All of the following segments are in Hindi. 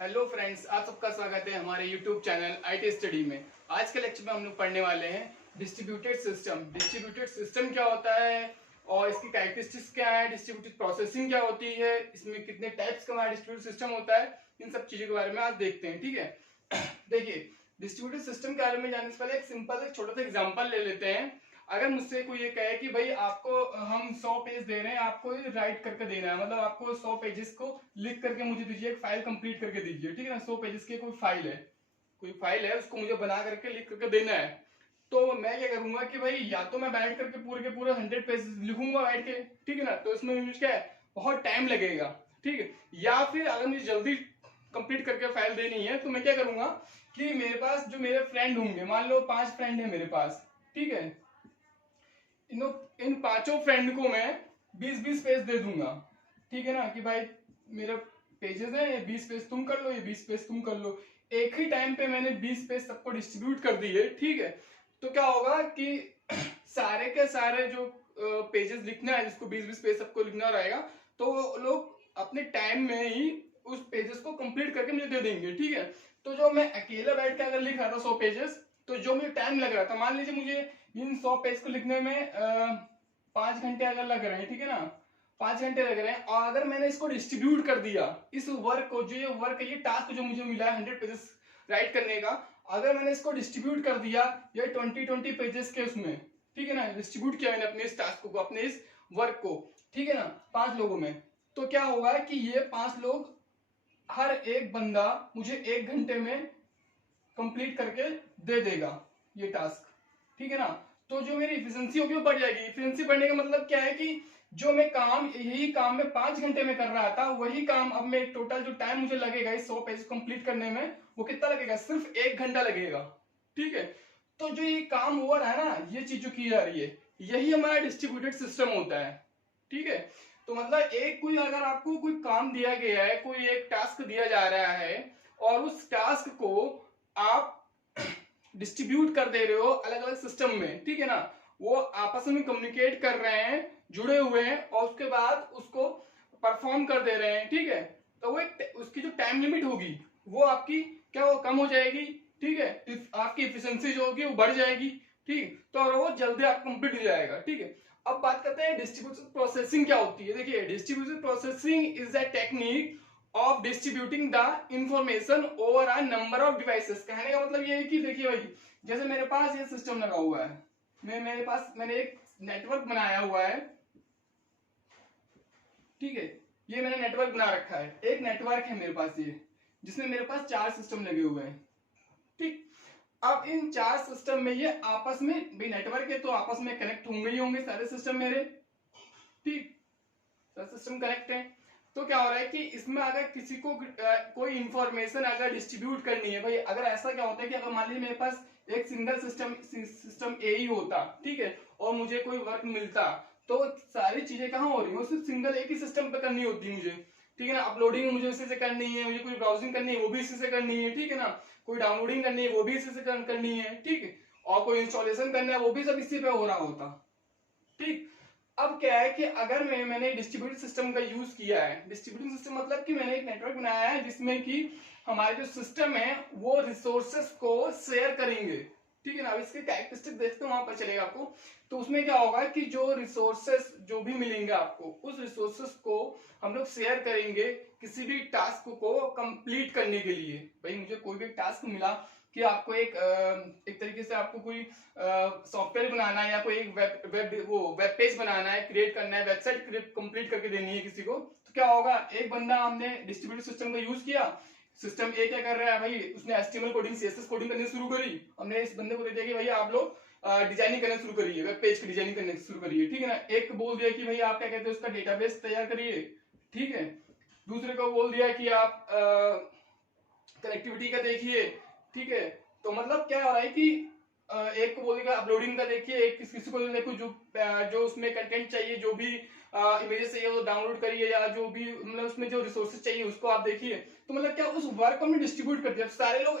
हेलो फ्रेंड्स, आप सबका स्वागत है हमारे यूट्यूब चैनल आईटी स्टडी में। आज के लेक्चर में हम लोग पढ़ने वाले हैं डिस्ट्रीब्यूटेड सिस्टम। डिस्ट्रीब्यूटेड सिस्टम क्या होता है और इसकी कैरेक्टरिस्टिक्स क्या है, डिस्ट्रीब्यूटेड प्रोसेसिंग क्या होती है, इसमें कितने टाइप्स का हमारा डिस्ट्रीब्यूटेड सिस्टम होता है, इन सब चीजों के बारे में आज देखते हैं। ठीक है। देखिए, डिस्ट्रीब्यूटेड सिस्टम के बारे में जानने से पहले एक सिंपल एक छोटा सा एग्जांपल ले लेते हैं। अगर मुझसे कोई ये कहे कि भाई आपको हम 100 पेज दे रहे हैं, आपको राइट करके देना है, मतलब आपको 100 पेजेस को लिख करके मुझे दीजिए, एक फाइल कंप्लीट करके दीजिए। ठीक है ना, 100 पेजेस की कोई फाइल है, उसको मुझे बना करके लिख करके देना है। तो मैं क्या करूंगा कि भाई या तो मैं बैठ करके पूरे के पूरे 100 पेज लिखूंगा बैठ के, ठीक है ना, तो इसमें मुझे क्या है, बहुत टाइम लगेगा। ठीक है। या फिर अगर मुझे जल्दी कंप्लीट करके फाइल देनी है तो मैं क्या करूंगा कि मेरे पास जो मेरे फ्रेंड होंगे, मान लो 5 फ्रेंड है मेरे पास, ठीक है, इन पांचों फ्रेंड को मैं 20-20 पेज दे दूंगा। ठीक है ना, कि भाई मेरे पेजेस हैं, ये 20 पेज तुम कर लो, ये 20 पेज तुम कर लो। एक ही टाइम पे मैंने 20 पेज सबको डिस्ट्रीब्यूट कर दिए। ठीक है। तो क्या होगा कि सारे के सारे जो पेजेस लिखना है, जिसको 20-20 पेज सबको लिखना रहेगा, तो वो लोग अपने टाइम में ही उस पेजेस को कंप्लीट करके मुझे दे देंगे। ठीक है। तो जो मैं अकेला बैठ के अगर लिख रहा था 100 पेजेस, तो जो मुझे टाइम लग रहा था, मान लीजिए मुझे इन 100 पेज को लिखने में 5 घंटे अगर लग रहे हैं, ठीक है ना, 5 घंटे लग रहे हैं, और अगर मैंने इसको डिस्ट्रीब्यूट कर दिया, इस वर्क को, जो ये वर्क है, ये टास्क जो मुझे मिला है 100 पेजेस राइट करने का, अगर मैंने इसको डिस्ट्रीब्यूट कर दिया ये 20-20 पेजेस के उसमें, ठीक है ना, डिस्ट्रीब्यूट किया मैंने अपने इस टास्क को, अपने इस वर्क को, ठीक है ना, 5 लोगों में, तो क्या होगा कि ये 5 लोग, हर एक बंदा मुझे 1 घंटे में कंप्लीट करके दे देगा ये टास्क। ठीक है ना। तो जो मेरी इफिशिएंसी होगी वो बढ़ जाएगी। इफिशिएंसी बढ़ने का मतलब क्या है कि जो मैं काम, यही काम मैं 5 घंटे में कर रहा था, वही काम अब मैं टोटल जो टाइम मुझे लगेगा इस 100 पेज कंप्लीट करने में, वो कितना लगेगा, सिर्फ 1 घंटा लगेगा। ठीक है। तो जो ये काम हो रहा है ना, ये चीज जो की जा रही है, यही हमारा डिस्ट्रीब्यूटेड सिस्टम होता है। ठीक है। तो मतलब एक कोई, अगर आपको कोई काम दिया गया है, कोई एक टास्क दिया जा रहा है, और उस टास्क को आप डिस्ट्रीब्यूट कर दे रहे हो अलग अलग सिस्टम में, ठीक है ना, वो आपस में कम्युनिकेट कर रहे हैं, जुड़े हुए हैं, और उसके बाद उसको परफॉर्म कर दे रहे हैं। ठीक है। तो वो उसकी जो टाइम लिमिट होगी वो आपकी क्या, वो कम हो जाएगी। ठीक है। आपकी इफिशिएंसी जो होगी वो बढ़ जाएगी। ठीक। तो और वो जल्दी आप कंप्लीट हो जाएगा। ठीक है। अब बात करते हैं डिस्ट्रीब्यूटेड प्रोसेसिंग क्या होती है। देखिए, distributed processing is a technique of distributing the information over a number of devices. कहने का मतलब ये है कि देखिए भाई, जैसे मेरे पास ये सिस्टम लगा हुआ है, मेरे पास मैंने एक नेटवर्क बनाया हुआ है। ठीक है। ये मैंने नेटवर्क बना रखा है, एक नेटवर्क है मेरे पास ये, जिसमें मेरे पास 4 सिस्टम लगे हुए हैं। ठीक। अब इन 4 सिस्टम में ये आपस में, भाई नेटवर्क है तो आपस में कनेक्ट होंगे ही होंगे सारे सिस्टम मेरे। ठीक। सारे सिस्टम कनेक्ट है। तो क्या हो रहा है कि इसमें अगर किसी को कोई इंफॉर्मेशन अगर डिस्ट्रीब्यूट करनी है, भाई अगर ऐसा क्या होता है कि अगर मान लीजिए मेरे पास एक सिंगल सिस्टम ए ही होता, ठीक है, और मुझे कोई वर्क मिलता, तो सारी चीजें कहाँ हो रही है, सिर्फ सिंगल एक ही सिस्टम पे करनी होती है मुझे। ठीक है ना। अपलोडिंग मुझे इसी से करनी है, मुझे कोई ब्राउजिंग करनी है वो भी इसी से करनी है। ठीक है ना। कोई डाउनलोडिंग करनी है वो भी इसी से करनी है। ठीक है। और कोई इंस्टॉलेशन करना है वो भी सब इसी पे हो रहा होता। ठीक। अब क्या है कि अगर मैंने डिस्ट्रीब्यूटेड सिस्टम का यूज किया है, डिस्ट्रीब्यूटेड सिस्टम मतलब कि मैंने एक नेटवर्क बनाया है जिसमें कि हमारे जो सिस्टम है वो रिसोर्सेस को शेयर करेंगे। ठीक है ना। अब इसके कैरेक्टरिस्टिक देखते हो, वहां पर चलेगा आपको। तो उसमें क्या होगा कि जो रिसोर्सेस जो भी मिलेंगे आपको, उस रिसोर्सेस को हम लोग शेयर करेंगे किसी भी टास्क को कंप्लीट करने के लिए। भाई मुझे कोई भी टास्क मिला कि आपको एक तरीके से आपको कोई सॉफ्टवेयर बनाना है, या कोई एक वेब पेज बनाना है, क्रिएट करना है, वेबसाइट कंप्लीट करके देनी है किसी को, तो क्या होगा, एक बंदा हमने डिस्ट्रीब्यूटेड सिस्टम का यूज किया। सिस्टम ए क्या कर रहा है भाई, उसने HTML कोडिंग CSS कोडिंग करनी शुरू करी, हमने इस बंदे को दे दिया कि भाई आप लोग डिजाइनिंग करना शुरू करिए, वेब पेज की डिजाइनिंग करना शुरू करिए। ठीक है ना। एक बोल दिया कि भाई आप क्या कहते हैं उसका डेटाबेस तैयार करिए। ठीक है। दूसरे को बोल दिया कि आप कनेक्टिविटी का देखिए। ठीक है। तो मतलब क्या हो रहा है कि एक को बोलेगा अपलोडिंग का देखिए, एक किसी को देखो जो उसमें कंटेंट चाहिए, जो भी इमेजेस चाहिए वो डाउनलोड करिए, या जो भी मतलब उसमें जो रिसोर्सेज चाहिए उसको आप देखिए। तो मतलब क्या, उस वर्क को हमने डिस्ट्रीब्यूट कर दिया। सारे लोग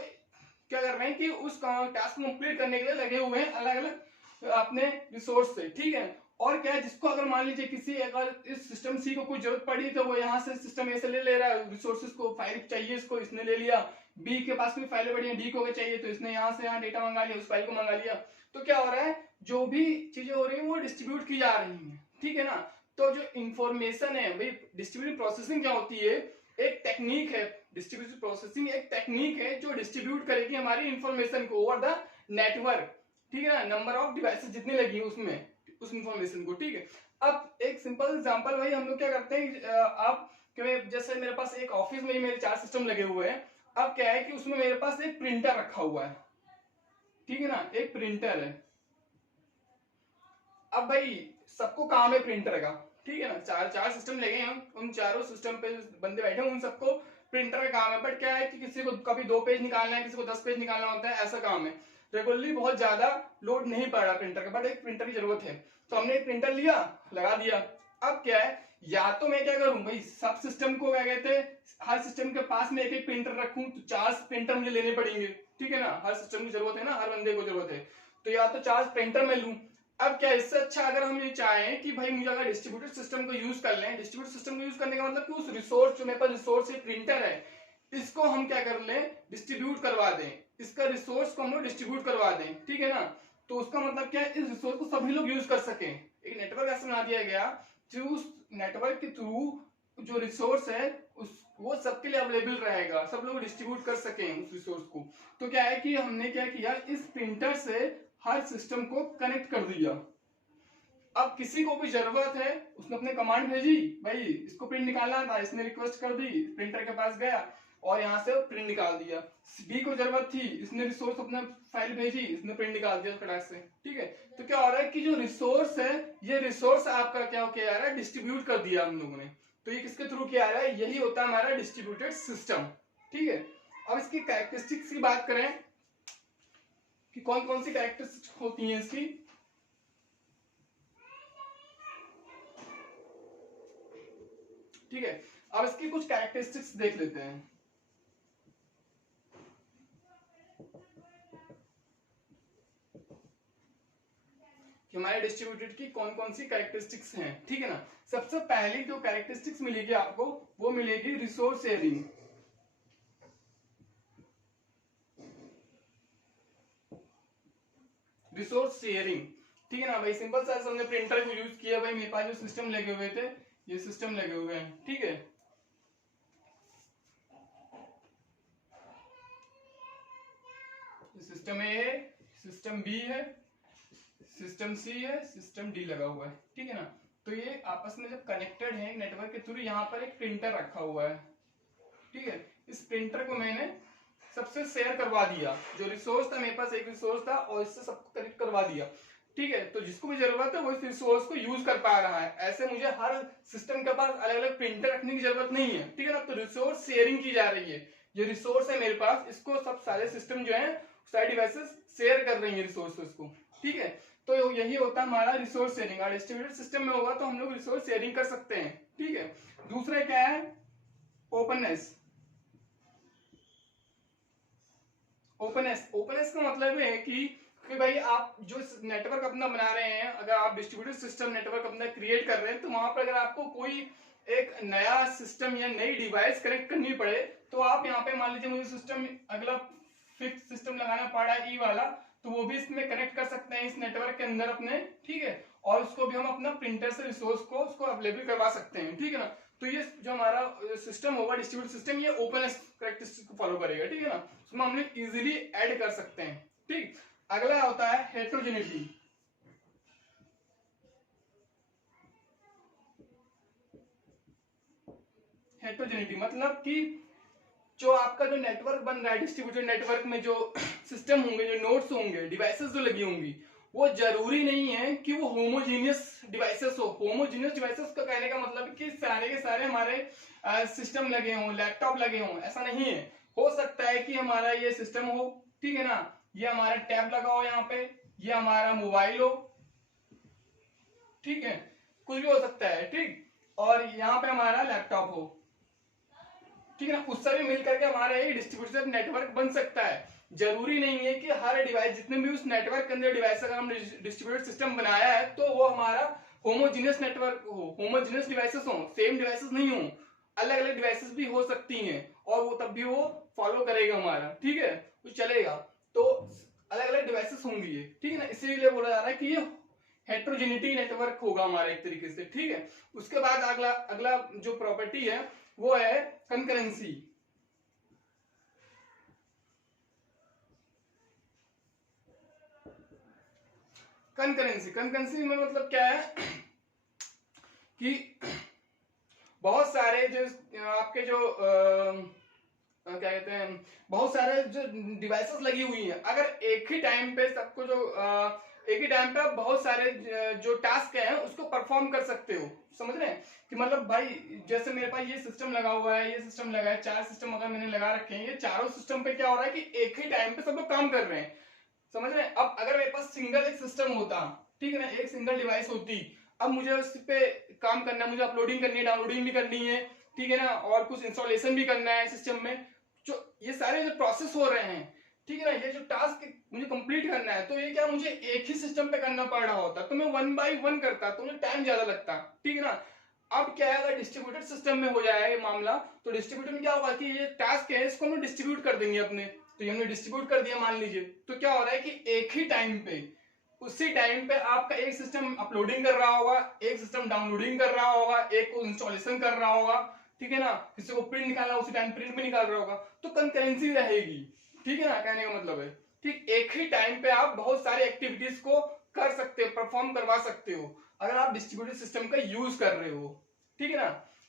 क्या कर रहे हैं कि उस टास्क को कंप्लीट करने के लिए लगे हुए हैं अलग अलग अपने रिसोर्स से। ठीक है। और क्या है, जिसको अगर मान लीजिए किसी अगर इस सिस्टम सी को कोई जरूरत पड़ी तो वो यहाँ से सिस्टम ए से ले रहा है रिसोर्सेज को, फाइल चाहिए इसको, इसने ले लिया। बी के पास भी फाइलें पड़ी हैं, डी को भी चाहिए तो इसने यहाँ से यहाँ डेटा मंगा लिया, उस फाइल को मंगा लिया। तो क्या हो रहा है, जो भी चीजें हो रही है वो डिस्ट्रीब्यूट की जा रही है, ठीक है ना। तो जो इंफॉर्मेशन है भाई, डिस्ट्रीब्यूटेड प्रोसेसिंग क्या होती है, एक टेक्निक है। डिस्ट्रीब्यूटेड प्रोसेसिंग एक टेक्निक है जो डिस्ट्रीब्यूट करेगी हमारी इंफॉर्मेशन को ओवर द नेटवर्क, ठीक है ना, नंबर ऑफ डिवाइसेस जितनी लगी है उसमें उस इंफॉर्मेशन को, ठीक है। अब एक सिंपल एग्जांपल भाई, हम लोग क्या करते हैं, आप जैसे मेरे पास एक ऑफिस में ही मेरे 4 सिस्टम लगे हुए हैं। अब क्या है कि उसमें मेरे पास एक प्रिंटर रखा हुआ है, ठीक है ना, एक प्रिंटर है। अब भाई सबको काम है प्रिंटर का, ठीक है ना, चार सिस्टम लगे हैं, उन चारों सिस्टम पे बंदे बैठे हैं, उन सबको प्रिंटर का काम है। बट क्या है कि किसी को कभी 2 पेज निकालना है, किसी को 10 पेज निकालना होता है, ऐसा काम है। रेगुलरली बहुत ज्यादा लोड नहीं पड़ रहा प्रिंटर का, बट एक प्रिंटर की जरूरत है, तो हमने एक प्रिंटर लिया, लगा दिया। अब क्या है, या तो मैं क्या करूं भाई, सब सिस्टम को क्या कहते हैं, हर सिस्टम के पास में एक प्रिंटर रखूं, तो 4 प्रिंटर मुझे लेने पड़ेंगे, ठीक है ना, हर सिस्टम की जरूरत है ना, हर बंदे को जरूरत है, तो या तो 4 प्रिंटर मैं लूं। अब क्या, इससे अच्छा अगर हम ये चाहें कि भाई मुझे अगर डिस्ट्रीब्यूटेड सिस्टम को यूज कर लें, डिस्ट्रीब्यूटेड सिस्टम को यूज करने का मतलब कि उस रिसोर्स, जो मेरे पास रिसोर्स है प्रिंटर है, इसको हम क्या कर लें, डिस्ट्रीब्यूट करवा दें, इसका रिसोर्स को हम लोग डिस्ट्रीब्यूट करवा दें, ठीक है ना। तो उसका मतलब क्या है, इस रिसोर्स को सभी लोग यूज कर सकें। एक नेटवर्क ऐसा बना दिया गया जो उस नेटवर्क के थ्रू जो रिसोर्स है वो सबके लिए अवेलेबल रहेगा, सब लोग डिस्ट्रीब्यूट कर सकें उस रिसोर्स को। तो क्या है कि हमने क्या किया, इस प्रिंटर से हर सिस्टम को कनेक्ट कर दिया। अब किसी को भी जरूरत है, उसने अपने कमांड भेजी, भाई इसको प्रिंट निकालना था, इसने रिक्वेस्ट कर दी, प्रिंटर के पास गया और यहाँ से प्रिंट निकाल दिया। बी को जरूरत थी, इसने रिसोर्स अपना फाइल भेजी, इसने प्रिंट निकाल दिया फटाक से, ठीक है। तो क्या हो रहा है कि जो रिसोर्स है, ये रिसोर्स आपका क्या किया जा रहा है, डिस्ट्रीब्यूट कर दिया हम लोगों ने। तो ये किसके थ्रू किया जा रहा है, यही होता है हमारा डिस्ट्रीब्यूटेड सिस्टम, ठीक है। अब इसकी कैरेक्टरिस्टिक्स की बात करें कि कौन कौन सी कैरेक्टरिस्टिक्स होती हैं इसकी। ठीक है, अब इसकी कुछ कैरेक्टरिस्टिक्स देख लेते हैं। कि हमारे डिस्ट्रीब्यूटेड की कौन कौन सी कैरेक्टरिस्टिक्स हैं, ठीक है ना। सबसे पहली जो कैरेक्टरिस्टिक्स मिलेगी आपको, वो मिलेगी रिसोर्स शेयरिंग। रिसोर्स शेयरिंग, ठीक है ना भाई, सिंपल सा हमने प्रिंटर को यूज किया, भाई मेरे पास जो सिस्टम लगे हुए थे, ये सिस्टम लगे हुए हैं, ठीक है। सिस्टम ए है, सिस्टम बी है, सिस्टम सी है, सिस्टम डी लगा हुआ है, ठीक है ना। तो ये आपस में जब कनेक्टेड है नेटवर्क के थ्रू, यहाँ पर एक प्रिंटर रखा हुआ है, ठीक है। इस प्रिंटर को मैंने सबसे शेयर करवा दिया, जो रिसोर्स था मेरे पास एक रिसोर्स था और इससे सबको कनेक्ट करवा दिया, ठीक है। तो जिसको भी जरूरत है वो इस रिसोर्स को यूज कर पा रहा है। ऐसे मुझे हर सिस्टम के पास अलग अलग प्रिंटर रखने की जरूरत नहीं है, ठीक है ना। तो रिसोर्स शेयरिंग की जा रही है, जो रिसोर्स है मेरे पास, इसको सब सारे सिस्टम जो है, सारे डिवाइसेस शेयर कर रही है रिसोर्सेस को, ठीक है। तो यही होता है हमारा रिसोर्स शेयरिंग। और डिस्ट्रीब्यूटेड सिस्टम में होगा तो हम लोग रिसोर्स शेयरिंग कर सकते हैं, ठीक है। दूसरा क्या है, ओपननेस। ओपननेस का मतलब है कि भाई आप जो नेटवर्क अपना बना रहे हैं, अगर आप डिस्ट्रीब्यूटेड सिस्टम नेटवर्क अपना क्रिएट कर रहे हैं, तो वहां पर अगर आपको कोई एक नया सिस्टम या नई डिवाइस कनेक्ट करनी पड़े, तो आप यहाँ पे मान लीजिए मुझे सिस्टम अगला फिक्स सिस्टम लगाना पड़ा है ई वाला, तो वो भी इसमें कनेक्ट कर सकते हैं इस नेटवर्क के अंदर अपने, ठीक है। और उसको भी हम अपना प्रिंटर से रिसोर्स को उसको अवेलेबल करवा सकते हैं, ठीक है ना। तो ये जो हमारा सिस्टम होगा डिस्ट्रीब्यूटेड सिस्टम, ये ओपननेस कैरेक्टरिस्टिक को फॉलो करेगा, ठीक है ना। उसमें हम लोग इजीली ऐड कर सकते हैं, ठीक। अगला होता है हेटेरोजेनिटी। हेटेरोजेनिटी मतलब कि जो आपका जो नेटवर्क बन रहा है डिस्ट्रीब्यूटेड नेटवर्क में, जो सिस्टम होंगे, जो नोड्स होंगे, डिवाइसेस जो लगी होंगी, वो जरूरी नहीं है कि वो होमोजीनियस डिवाइसेस हो। होमोजीनियस डिवाइसेस का कहने का मतलब कि सारे के सारे हमारे सिस्टम लगे हों, लैपटॉप लगे हों, ऐसा नहीं है। हो सकता है कि हमारा ये सिस्टम हो, ठीक है ना, ये हमारा टैब लगा हो यहाँ पे, ये हमारा मोबाइल हो, ठीक है, कुछ भी हो सकता है, ठीक। और यहाँ पे हमारा लैपटॉप हो, ठीक है ना, उससे भी मिलकर के हमारा एक डिस्ट्रीब्यूटेड नेटवर्क बन सकता है। जरूरी नहीं है कि हर डिवाइस, जितने भी उस नेटवर्क के अंदर डिवाइस, अगर हमने डिस्ट्रीब्यूटेड सिस्टम बनाया है तो वो हमारा होमोजीनियस नेटवर्क हो, होमोजीनियस डिवाइसेस हो, सेम डिवाइसेस नहीं हो, अलग अलग डिवाइसेस भी हो सकती हैं और वो तब भी वो फॉलो करेगा हमारा, ठीक है, वो चलेगा। तो अलग अलग डिवाइसेस होंगी ये, ठीक है ना, इसीलिए बोला जा रहा है कि ये हेट्रोजेनिटी नेटवर्क होगा हमारा एक तरीके से, ठीक है। उसके बाद अगला अगला जो प्रॉपर्टी है वो है कंकरेंसी। कंकरेंसी, कंकरेंसी में मतलब क्या है कि बहुत सारे जो आपके जो क्या कहते हैं, बहुत सारे जो डिवाइसेस लगी हुई हैं, अगर एक ही टाइम पे सबको जो एक ही टाइम पे आप बहुत सारे जो टास्क हैं उसको परफॉर्म कर सकते हो, समझ रहे हैं कि मतलब भाई जैसे मेरे पास ये सिस्टम लगा हुआ है, ये सिस्टम लगा है, 4 सिस्टम अगर मैंने लगा रखे हैं, ये चारों सिस्टम पे क्या हो रहा है कि एक ही टाइम पे सब लोग काम कर रहे हैं, समझ रहे हैं। अब अगर मेरे पास सिंगल एक सिस्टम होता, ठीक है ना, एक सिंगल डिवाइस होती, अब मुझे उस पे काम करना है, मुझे अपलोडिंग करनी है, डाउनलोडिंग भी करनी है, ठीक है ना, और कुछ इंस्टॉलेशन भी करना है सिस्टम में, जो ये सारे जो प्रोसेस हो रहे हैं, ठीक है ना, ये जो टास्क मुझे कंप्लीट करना है, तो ये क्या मुझे एक ही सिस्टम पे करना पड़ रहा होता, तो मैं 1 बाय 1 करता, तो मुझे टाइम ज्यादा लगता, ठीक है ना। अब क्या है, अगर डिस्ट्रीब्यूटेड सिस्टम में हो जाए ये मामला, तो डिस्ट्रीब्यूटेड में क्या होगा कि ये टास्क है इसको हम डिस्ट्रीब्यूट कर देंगे अपने, तो ये हमने डिस्ट्रीब्यूट कर दिया मान लीजिए, तो क्या हो रहा है कि एक ही टाइम पे, उसी टाइम पे आपका एक सिस्टम अपलोडिंग कर रहा होगा, एक सिस्टम डाउनलोडिंग कर रहा होगा, एक को इंस्टॉलेशन कर रहा होगा, ठीक है ना, किसी को प्रिंट निकालना उसी टाइम प्रिंट भी निकाल रहा होगा, तो कंकरेंसी रहेगी, ठीक है ना, कहने का मतलब है ठीक एक ही टाइम पे आप बहुत सारे एक्टिविटीज को कर सकते हो, परफॉर्म करवा सकते हो, अगर आप डिस्ट्रीब्यूटेड सिस्टम का यूज कर रहे हो, ठीक है ना।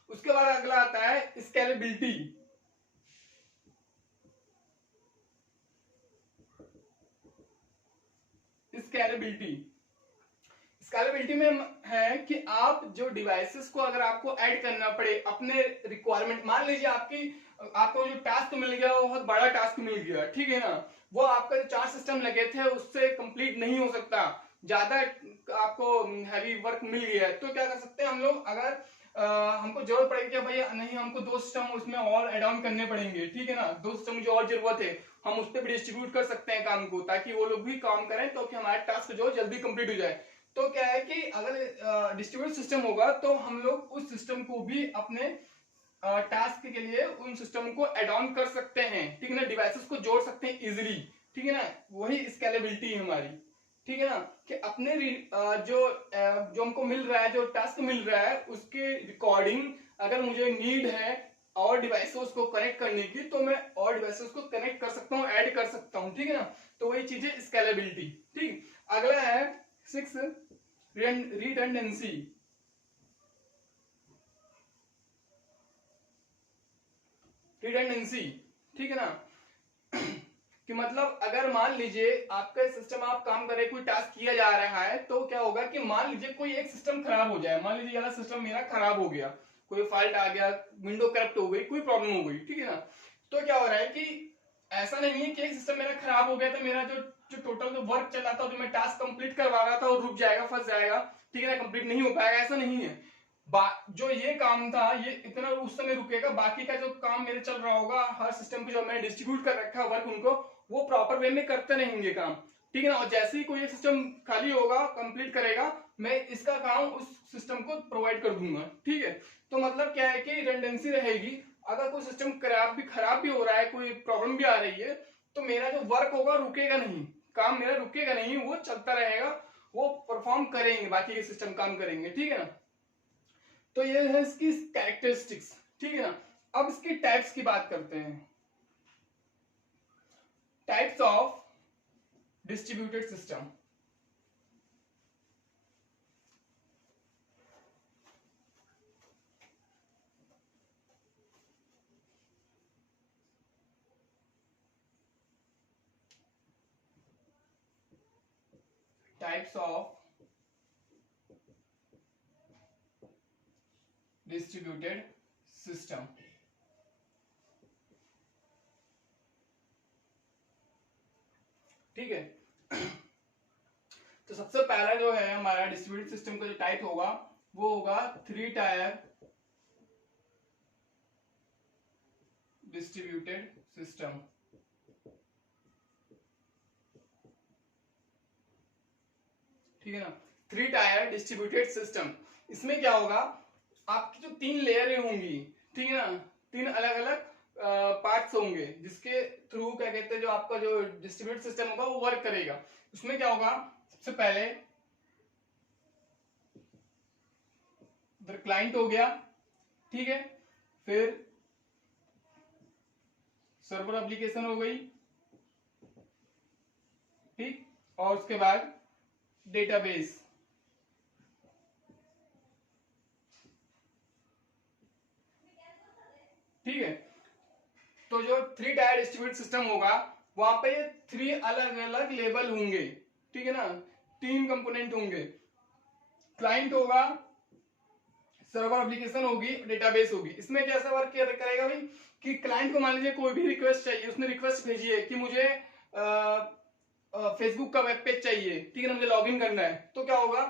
उसके बाद अगला आता है स्केलेबिलिटी। स्केलेबिलिटी, स्केलेबिलिटी में है कि आप जो डिवाइसेस को अगर आपको ऐड करना पड़े अपने रिक्वायरमेंट, मान लीजिए आपको जो टास्क मिल गया वो बहुत बड़ा टास्क मिल गया, ठीक है ना, वो आपका जो 4 सिस्टम लगे थे उससे कंप्लीट नहीं हो सकता, ज्यादा आपको हैवी वर्क मिल गया है, तो क्या कर सकते हैं हम लोग, अगर हमको जरूरत पड़ेगी कि भैया नहीं हमको 2 सिस्टम उसमें और एड ऑन करने पड़ेंगे, ठीक है ना, 2 सिस्टम जो और जरूरत है हम उस पर भी डिस्ट्रीब्यूट कर सकते हैं काम को, ताकि वो लोग भी काम करें, तो कि हमारा टास्क जो जल्दी कंप्लीट हो जाए। तो क्या है कि अगर डिस्ट्रीब्यूट सिस्टम होगा तो हम लोग उस सिस्टम को भी अपने टास्क के लिए उन सिस्टम को एड ऑन कर सकते हैं, ठीक है ना, डिवाइसेस को जोड़ सकते हैं इजिली, ठीक है ना, वही स्केलेबिलिटी है हमारी, ठीक है ना, कि अपने जो हमको मिल रहा है, जो टास्क मिल रहा है उसके रिकॉर्डिंग अगर मुझे नीड है और डिवाइसेस को कनेक्ट करने की, तो मैं और डिवाइसेस को कनेक्ट कर सकता हूँ, ऐड कर सकता हूँ, ठीक है ना, तो वही चीज है स्केलेबिलिटी, ठीक। अगला है 6 रिडंडेंसी। रिडंडेंसी, ठीक है ना, कि मतलब अगर मान लीजिए आपका सिस्टम आप काम कर रहे, कोई टास्क किया जा रहा है, तो क्या होगा कि मान लीजिए कोई एक सिस्टम खराब हो जाए, मान लीजिए वाला सिस्टम मेरा खराब हो गया, कोई फॉल्ट आ गया, विंडो करप्ट हो गई, कोई प्रॉब्लम हो गई, ठीक है ना, तो क्या हो रहा है कि ऐसा नहीं है कि एक सिस्टम मेरा खराब हो गया तो मेरा जो जो टोटल जो वर्क चल रहा था, जो मैं टास्क कंप्लीट करवा रहा था, वो रुक जाएगा, फंस जाएगा, ठीक है ना, कंप्लीट नहीं हो पाएगा, ऐसा नहीं है। जो ये काम था ये इतना उस समय रुकेगा, बाकी का जो काम मेरे चल रहा होगा, हर सिस्टम पे जो मैंने डिस्ट्रीब्यूट कर रखा है वर्क उनको, वो प्रॉपर वे में करते रहेंगे काम, ठीक है ना, और जैसे ही कोई एक सिस्टम खाली होगा कंप्लीट करेगा, मैं इसका काम उस सिस्टम को प्रोवाइड कर दूंगा, ठीक है। तो मतलब क्या है कि रिडंडेंसी रहेगी, अगर कोई सिस्टम खराब भी हो रहा है, कोई प्रॉब्लम भी आ रही है, तो मेरा जो वर्क होगा रुकेगा नहीं, काम मेरा रुकेगा नहीं, वो चलता रहेगा, वो परफॉर्म करेंगे, बाकी के सिस्टम काम करेंगे, ठीक है ना। तो ये है इसकी कैरेक्टरिस्टिक्स, ठीक है ना। अब इसकी टाइप्स की बात करते हैं, types of distributed system. Types of distributed system, ठीक है। तो सबसे पहला जो है हमारा डिस्ट्रीब्यूटेड सिस्टम का जो टाइप होगा वो होगा 3 टायर डिस्ट्रीब्यूटेड सिस्टम, ठीक है ना। Three tier distributed system. इसमें क्या होगा, आपकी जो 3 लेयरें होंगी, ठीक है ना, 3 अलग अलग पार्ट्स होंगे जिसके थ्रू क्या कहते हैं जो आपका जो डिस्ट्रीब्यूटेड सिस्टम होगा वो वर्क करेगा। उसमें क्या होगा, सबसे पहले इधर क्लाइंट हो गया, ठीक है, फिर सर्वर एप्लीकेशन हो गई, ठीक, और उसके बाद डेटाबेस, ठीक है। तो जो थ्री टायर डिस्ट्रीब्यूटेड सिस्टम होगा वहां पे 3 अलग अलग लेवल होंगे, ठीक है ना, 3 कंपोनेंट होंगे, क्लाइंट होगा, सर्वर एप्लीकेशन होगी, डेटाबेस होगी। इसमें कैसा वर्क करेगा भाई कि क्लाइंट को मान लीजिए कोई भी रिक्वेस्ट चाहिए, उसने रिक्वेस्ट भेजी है कि मुझे फेसबुक का वेब पेज चाहिए, ठीक है ना, मुझे लॉगिन करना है, तो क्या होगा,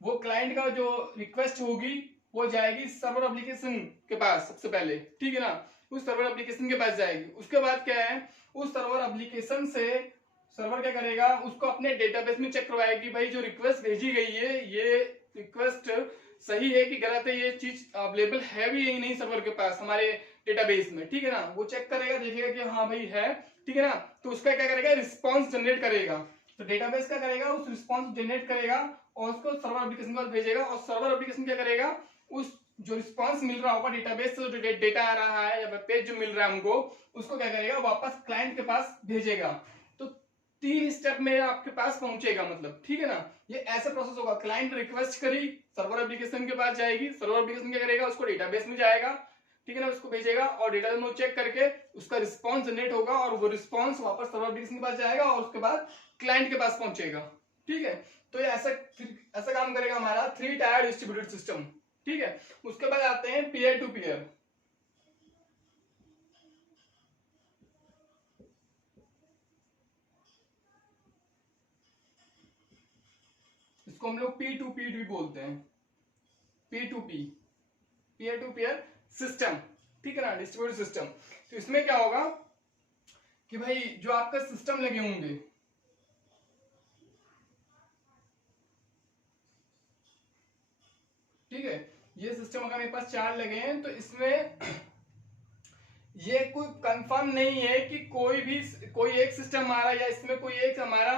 वो क्लाइंट का जो रिक्वेस्ट होगी वो जाएगी सर्वर एप्लीकेशन के पास सबसे पहले, ठीक है ना, उस सर्वर एप्लीकेशन के पास जाएगी। उसके बाद क्या है, उस सर्वर एप्लीकेशन से सर्वर क्या करेगा, उसको अपने डेटाबेस में चेक करवाएगी भाई जो रिक्वेस्ट भेजी गई है ये रिक्वेस्ट सही है कि गलत है, ये चीज अवेलेबल है भी या नहीं सर्वर के पास हमारे डेटाबेस में, ठीक है ना, वो चेक करेगा, देखेगा कि हाँ भाई है, ठीक है ना, तो उसका क्या करेगा, रिस्पॉन्स जनरेट करेगा। तो डेटाबेस क्या करेगा, उस रिस्पॉन्स जनरेट करेगा और उसको सर्वर एप्लीकेशन पर भेजेगा, और सर्वर एप्लीकेशन क्या करेगा, उस जो रिस्पॉन्स मिल रहा होगा डेटाबेस से, जो डेटा आ रहा है या वेब पेज जो मिल रहा है हमको, उसको क्या करेगा, वापस क्लाइंट के पास भेजेगा। तो 3 स्टेप में आपके पास पहुंचेगा, मतलब, ठीक है ना, ये ऐसा प्रोसेस होगा। क्लाइंट रिक्वेस्ट करी, सर्वर एप्लीकेशन के पास जाएगी, सर्वर एप्लीकेशन क्या करेगा, उसको डेटाबेस में जाएगा, ठीक है ना, उसको भेजेगा और डेटाबेस में चेक करके उसका रिस्पॉन्स जनरेट होगा और वो रिस्पॉन्स वापस सर्वर एप्लीकेशन के पास जाएगा और उसके बाद क्लाइंट के पास पहुंचेगा, ठीक है। तो ये ऐसा काम करेगा हमारा थ्री टायर डिस्ट्रीब्यूटेड सिस्टम, ठीक है। उसके बाद आते हैं पीयर टू पीयर। इसको हम लोग पी टू पी भी बोलते हैं, P to P, peer to peer system, ठीक है ना, डिस्ट्रीब्यूटेड सिस्टम। तो इसमें क्या होगा कि भाई जो आपका सिस्टम लगे होंगे, ठीक है, ये सिस्टम अगर मेरे पास 4 लगे हैं तो इसमें ये कोई कंफर्म नहीं है कि कोई एक सिस्टम हमारा या इसमें कोई एक हमारा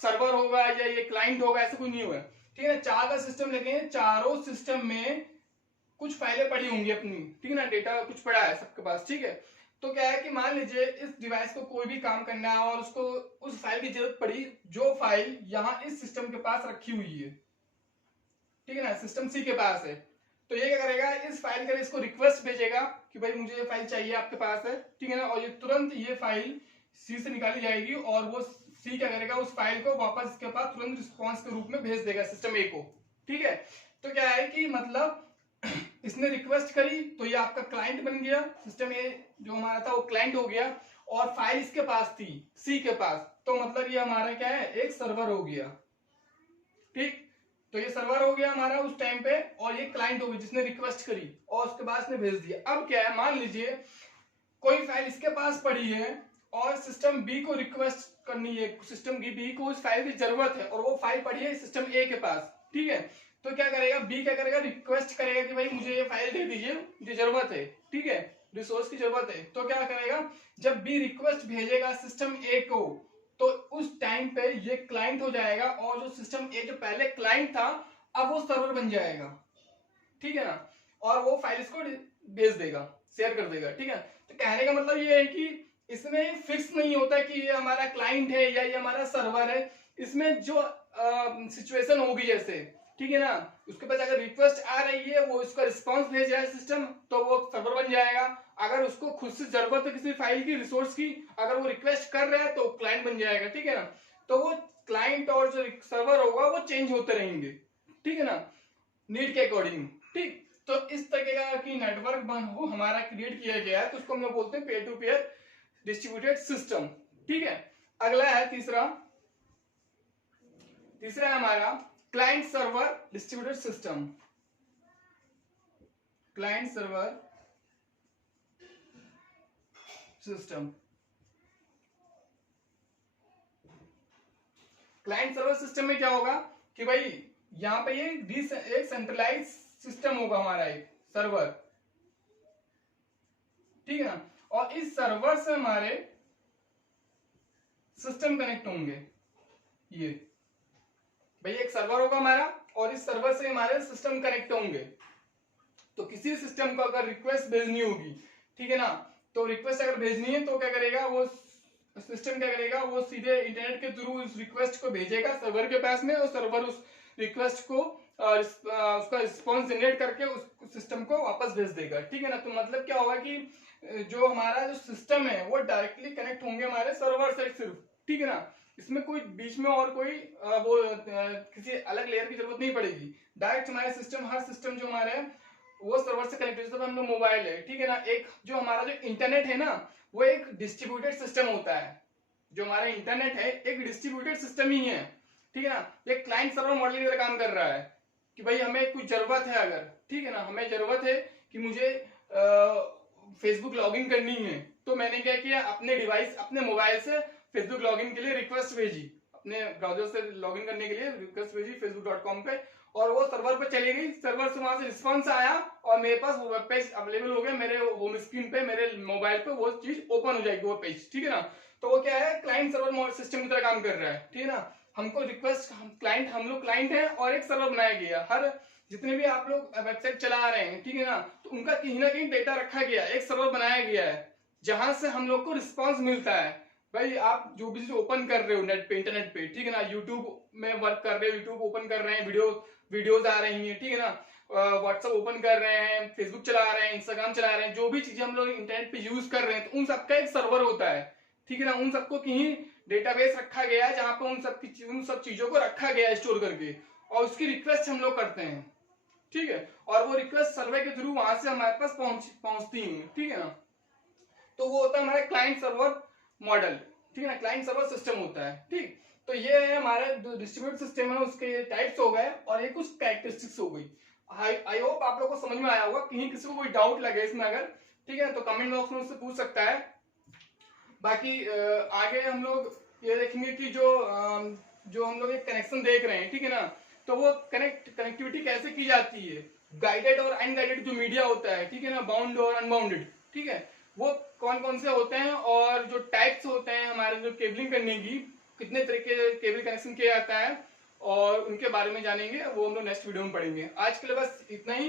सर्वर होगा या ये क्लाइंट होगा, ऐसा कुछ नहीं होगा, ठीक है ना। 4 का सिस्टम लगे हैं, चारों सिस्टम में कुछ फाइलें पड़ी होंगी अपनी, ठीक है ना, डेटा कुछ पड़ा है सबके पास, ठीक है। तो क्या है कि मान लीजिए इस डिवाइस को कोई भी काम करना है और उसको उस फाइल की जरूरत पड़ी, जो फाइल यहाँ इस सिस्टम के पास रखी हुई है, ठीक है ना, सिस्टम सी के पास है, तो ये क्या करेगा, इस फाइल का इसको रिक्वेस्ट भेजेगा कि भाई मुझे ये फाइल चाहिए आपके पास है, ठीक है ना, और ये तुरंत ये फाइल सी से निकाली जाएगी और वो सी क्या करेगा, उस फाइल को वापस इसके पास तुरंत रिस्पॉन्स के रूप में भेज देगा सिस्टम ए को, ठीक है। तो क्या है कि मतलब इसने रिक्वेस्ट करी तो ये आपका क्लाइंट बन गया, सिस्टम ए जो हमारा था वो क्लाइंट हो गया, और फाइल इसके पास थी सी के पास, तो मतलब ये हमारा क्या है, एक सर्वर हो गया, ठीक। तो ये सर्वर हो गया हमारा उस टाइम पे, और ये क्लाइंट हो गया जिसने रिक्वेस्ट करी और उसके बाद इसने भेज दिया। अब क्या है, मान लीजिए कोई फाइल इसके पास पड़ी है और सिस्टम बी को रिक्वेस्ट करनी है, सिस्टम बी को उस फाइल की जरूरत है और वो फाइल पड़ी है सिस्टम ए के पास, ठीक है। तो क्या करेगा, बी क्या करेगा, रिक्वेस्ट करेगा कि भाई मुझे ये फाइल दे दीजिए, मुझे जरूरत है, ठीक है, रिसोर्स की जरूरत है। तो क्या करेगा, जब बी रिक्वेस्ट भेजेगा सिस्टम ए को, तो उस टाइम पे ये क्लाइंट हो जाएगा और जो सिस्टम ए जो पहले क्लाइंट था अब वो सर्वर बन जाएगा, ठीक है ना, और वो फाइल इसको भेज देगा, शेयर कर देगा, ठीक है। तो कहने का मतलब ये है कि इसमें फिक्स नहीं होता कि ये हमारा क्लाइंट है या ये हमारा सर्वर है, इसमें जो सिचुएशन होगी जैसे, ठीक है ना, उसके पास अगर रिक्वेस्ट आ रही है वो इसका रिस्पांस भेज रहा है सिस्टम, तो वो सर्वर बन जाएगा। अगर उसको खुद से जरूरत है किसी फाइल की, रिसोर्स की, अगर वो रिक्वेस्ट कर रहा है तो क्लाइंट बन जाएगा, ठीक है ना। तो वो क्लाइंट और जो सर्वर होगा वो चेंज होते रहेंगे, ठीक है ना, नीड के अकॉर्डिंग, ठीक। तो इस तरीके का कि नेटवर्क हो हमारा क्रिएट किया गया है, तो उसको हम लोग बोलते हैं pair to pair distributed system, ठीक है। अगला है तीसरा है हमारा client server distributed system. Client server system, client server system में क्या होगा कि भाई यहाँ पे ये एक सेंट्रलाइज सिस्टम होगा हमारा, एक सर्वर, ठीक है ना। और इस सर्वर से हमारे सिस्टम कनेक्ट होंगे। ये भाई एक सर्वर होगा हमारा और इस सर्वर से हमारे सिस्टम कनेक्ट होंगे। तो किसी सिस्टम को अगर रिक्वेस्ट भेजनी होगी, ठीक है ना, तो रिक्वेस्ट अगर भेजनी है तो क्या करेगा वो सिस्टम, क्या करेगा वो सीधे इंटरनेट के थ्रू उस रिक्वेस्ट को भेजेगा सर्वर के पास में, और सर्वर उस रिक्वेस्ट को उसका रिस्पॉन्स जनरेट करके उस सिस्टम को वापस भेज देगा, ठीक है ना। तो मतलब क्या होगा कि जो हमारा जो सिस्टम है वो डायरेक्टली कनेक्ट होंगे हमारे सर्वर से सिर्फ, ठीक है ना। इसमें कोई बीच में और कोई किसी अलग लेयर की जरूरत नहीं पड़ेगी। डायरेक्ट हमारे सिस्टम, हर सिस्टम जो हमारे वो सर्वर से कनेक्ट, जैसे हम लोग मोबाइल है, ठीक है ना, एक जो हमारा जो इंटरनेट है ना वो एक डिस्ट्रीब्यूटेड सिस्टम होता है। जो हमारा इंटरनेट है एक डिस्ट्रीब्यूटेड सिस्टम ही है, ठीक है ना। ये क्लाइंट सर्वर मॉडल की तरह काम कर रहा है कि भाई हमें कुछ जरूरत है अगर, ठीक है ना, हमें जरूरत है कि मुझे फेसबुक लॉगिन करनी है, तो मैंने क्या किया, अपने डिवाइस, अपने मोबाइल से फेसबुक लॉगिन के लिए रिक्वेस्ट भेजी, अपने ब्राउजर से लॉगिन करने के लिए रिक्वेस्ट भेजी facebook.com पे, और वो सर्वर पे चली गई। सर्वर से वहां से रिस्पॉन्स आया और मेरे पास वो वेब पेज अवेलेबल हो गया मेरे होम स्क्रीन पे, मेरे मोबाइल पे वो चीज ओपन हो जाएगी, वो पेज, ठीक है ना। तो वो क्या है, क्लाइंट सर्वर सिस्टम की तरह काम कर रहा है, ठीक है ना। हमको रिक्वेस्ट, हम लोग क्लाइंट है और एक सर्वर बनाया गया। हर जितने भी आप लोग वेबसाइट चला रहे हैं, ठीक है ना, तो उनका कहीं ना कहीं डेटा रखा गया, एक सर्वर बनाया गया है जहां से हम लोग को रिस्पॉन्स मिलता है। भाई आप जो भी चीज ओपन कर रहे हो नेट पे, इंटरनेट पे, ठीक है ना, यूट्यूब में वर्क कर रहे हो, यूट्यूब ओपन कर रहे हैं, वीडियोज आ रही हैं, ठीक है ना, व्हाट्सएप ओपन कर रहे हैं, फेसबुक चला रहे हैं, इंस्टाग्राम चला रहे हैं, जो भी चीजें हम लोग इंटरनेट पे यूज कर रहे हैं, तो उन सबका एक सर्वर होता है, ठीक है ना। उन सबको कहीं डेटाबेस रखा गया है जहां पे उन सब चीजों को रखा गया है स्टोर करके, और उसकी रिक्वेस्ट हम लोग करते हैं, ठीक है, और वो रिक्वेस्ट सर्वर के थ्रू वहां से हमारे पास पहुंचती है, ठीक है ना। तो वो होता है हमारा क्लाइंट सर्वर मॉडल, ठीक है ना, क्लाइंट सर्वर सिस्टम होता है, ठीक। तो ये है हमारे डिस्ट्रीब्यूटेड सिस्टम है, उसके टाइप्स हो गए और ये कुछ कैरेक्टरिस्टिक्स हो गई। आई होप आप लोगों को समझ में आया होगा। कहीं किसी को कोई डाउट लगे इसमें अगर, ठीक है, तो कमेंट बॉक्स में उससे पूछ सकता है। बाकी आगे हम लोग ये देखेंगे कि जो हम लोग एक कनेक्शन देख रहे हैं, ठीक है ना, तो वो कनेक्टिविटी कैसे की जाती है, गाइडेड और अनगाइडेड जो मीडिया होता है, ठीक है ना, बाउंड और अनबाउंडेड, ठीक है, वो कौन कौन से होते हैं, और जो टाइप्स होते हैं हमारे जो केबलिंग करने की, कितने तरीके केबल कनेक्शन किया जाता है, और उनके बारे में जानेंगे, वो हम लोग नेक्स्ट वीडियो में पढ़ेंगे। आज के लिए बस इतना ही।